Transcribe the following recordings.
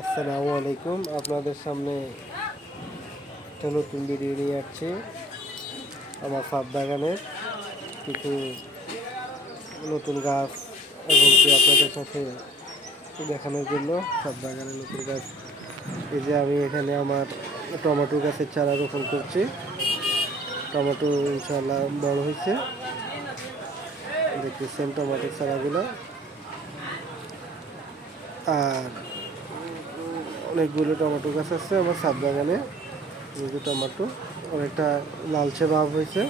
আসসালামু আলাইকুম। আপনাদের সামনে একটা নতুন ভিডিও নিয়ে আসছি। আমার সাত বাগানের কিছু নতুন গাছ এবং কি আপনাদের সাথে দেখানোর জন্য সাত বাগানের নতুন গাছ। এই যে আমি এখানে আমার টমেটো গাছের চারা রোপণ করছি। টমেটো ইনশাল্লাহ বড় হয়েছে। দেখতেছেন টমেটোর চারাগুলো। আর অনেকগুলো টমেটো গাছ আছে আমার সাদ বাগানে। যেহেতু টমেটো, অনেকটা লালচে ভাব হয়েছে।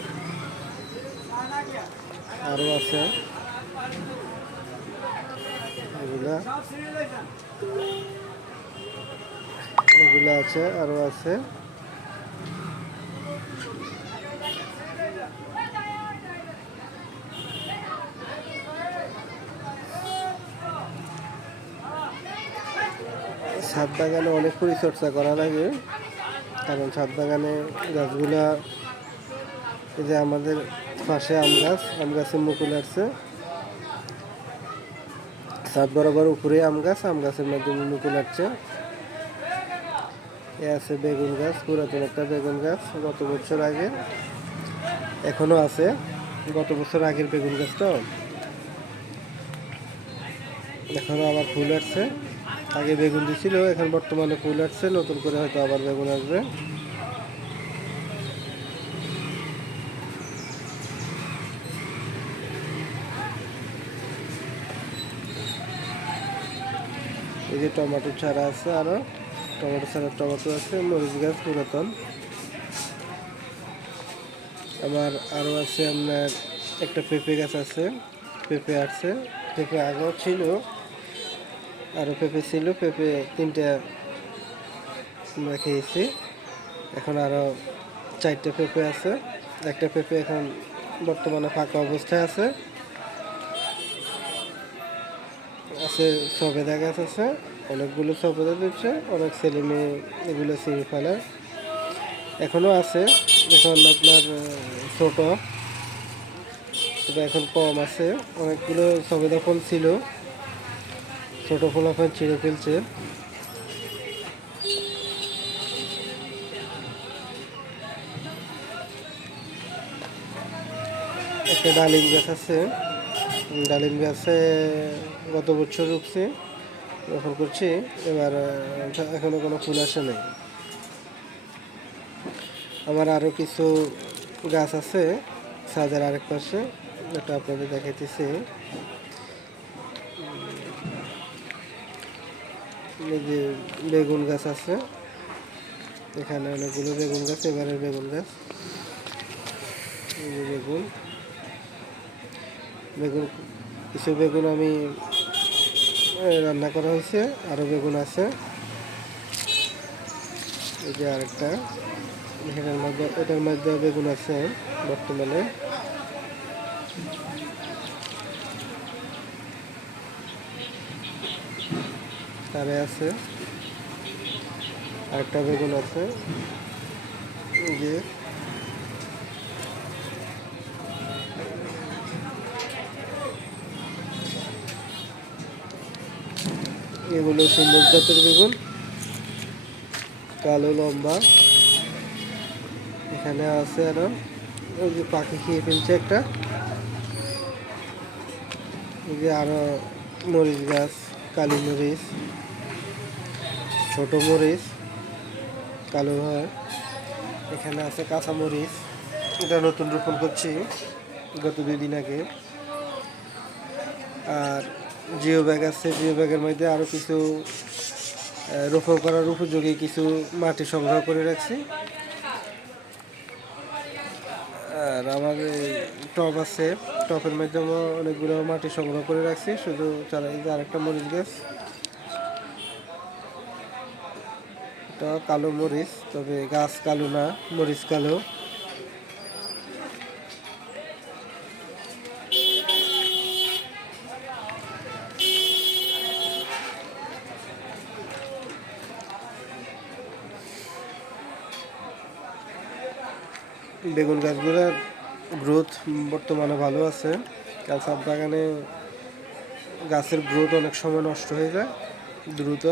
আরও আছে। এগুলা। এগুলো আছে আরও আছে। ছাদ বাগানে অনেক পরিচর্যা করা লাগে। কারণ ছাদ বাগানে গাছগুলা, এই যে আমাদের পাশে আম গাছ, আম গাছে মুকুল আসছে। ছাদ বরাবর উপরে আম গাছ, আম গাছের মাধ্যমে মুকুল আসছে। এ আছে বেগুন গাছ, পুরাতন একটা বেগুন গাছ, গত বছর আগে এখনও আছে। গত বছর আগের বেগুন গাছটা এখনও আবার ফুল আসছে। আগে বেগুন দিছিল, এখন বর্তমানে ফুল আসছে, নতুন করে হয়তো আবার বেগুন আসবে। এই যে টমেটো ছাড়া আছে আরও, টমেটো ছাড়া টমেটো আছে, মরিচ গাছ, পুরাতন। আমার আরও আছে আপনার একটা পেঁপে গাছ আছে, পেঁপে আসছে, পেঁপে আগেও ছিল। আরও পেঁপে ছিল, পেঁপে তিনটা আমরা খেয়েছি। এখন আরও চারটে পেঁপে আছে। একটা পেঁপে এখন বর্তমানে ফাঁকা অবস্থায় আছে। আছে সবেদা গাছ আছে, অনেকগুলো সবেদা দিচ্ছে, অনেক ছেলে মেয়ে এগুলো চিনি ফেলে। এখনও আছে, এখন আপনার ছোট। এখন কম আছে। অনেকগুলো সবেদা ফল ছিল। ছোট ফল এখন ছিঁড়ে ফেলছে। একটা ডালিম গাছ আছে। ডালিম গাছে গত বছর রুখছে রোপণ করছি, এবার এখনও কোনো ফুল আসে নাই। আমার আরও কিছু গাছ আছে ছাদের আরেক পাশে এটা আপনাদের দেখাইতেছি। যে বেগুন গাছ আছে। এখানে অনেকগুলো বেগুন গাছ, এবারের বেগুন গাছ। বেগুন। বেগুন, কিছু বেগুন আমি রান্না করা হয়েছে আরও বেগুন আছে। এই যে আরেকটা। এটার মধ্যে এটার মধ্যে বেগুন আছে বর্তমানে। তারে আছে। আরেকটা বেগুন আছে। যে। এগুলো সুন্দর জাতের বেগুন। কালো, লম্বা। এখানে আছে আরও। ওই যে পাখি খেয়ে ফেলছে একটা। এই যে আরও মরিচ গাছ, কালি মরিচ। ছোট মরিচ, কালো হয়। এখানে আছে কাঁচা মরিচ। এটা নতুন রোপণ করছি গত দুই দিন আগে। আর জিও ব্যাগ আছে জিও ব্যাগের মধ্যে আরও কিছু রোপণ করার উপযোগী কিছু মাটি সংগ্রহ করে রাখছি। আর আমার টব আছে, টবের মাধ্যমে অনেকগুলো মাটি সংগ্রহ করে রাখছি। শুধু চারা আরেকটা মরিচ গাছ। এটা কালো মরিচ, তবে গাছ কালো না, মরিচ কালো। বেগুন গাছগুলোর গ্রোথ বর্তমানে ভালো আছে। কারণ ছাদ বাগানে গাছের গ্রোথ অনেক সময় নষ্ট হয়ে যায়, দ্রুত